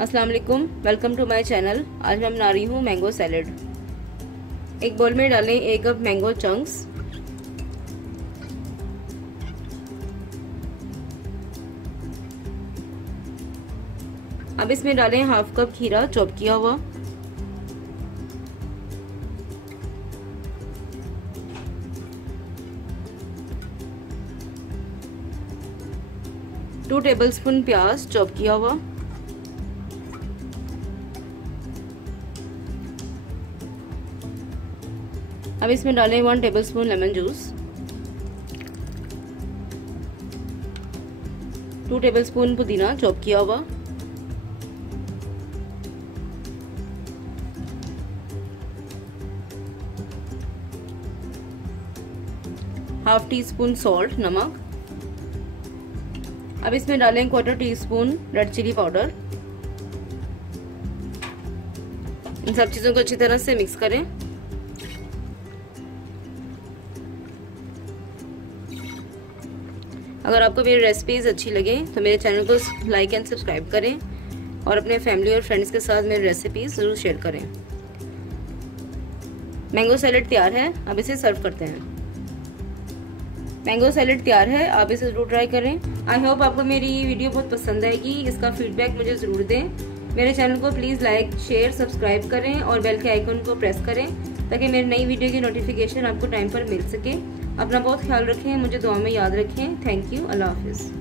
अस्सलाम वालेकुम, welcome to my channel. आज मैं बना रही हूँ मैंगो सैलेड। एक बोल में डालें 1 कप मैंगो चंक्स, अब इसमें डालें 1/2 कप खीरा चॉप किया हुआ, टू टेबलस्पून प्याज चॉप किया हुआ, अब इसमें डालें 1 टेबलस्पून लेमन जूस, 2 टेबलस्पून पुदीना चॉप किया हुआ, हाफ टी स्पून सॉल्ट नमक, अब इसमें डालें 1/4 टीस्पून रेड चिली पाउडर। इन सब चीज़ों को अच्छी तरह से मिक्स करें। अगर आपको मेरी रेसिपीज अच्छी लगे तो मेरे चैनल को लाइक एंड सब्सक्राइब करें और अपने फैमिली और फ्रेंड्स के साथ मेरी रेसिपीज ज़रूर शेयर करें। मैंगो सैलेड तैयार है, अब इसे सर्व करते हैं। मैंगो सैलेड तैयार है, आप इसे ज़रूर ट्राई करें। आई होप आपको मेरी वीडियो बहुत पसंद आएगी। इसका फीडबैक मुझे ज़रूर दें। मेरे चैनल को प्लीज़ लाइक शेयर सब्सक्राइब करें और बेल के आइकन को प्रेस करें ताकि मेरी नई वीडियो की नोटिफिकेशन आपको टाइम पर मिल सके। अपना बहुत ख्याल रखें, मुझे दुआ में याद रखें। थैंक यू, अल्लाह हाफिज़।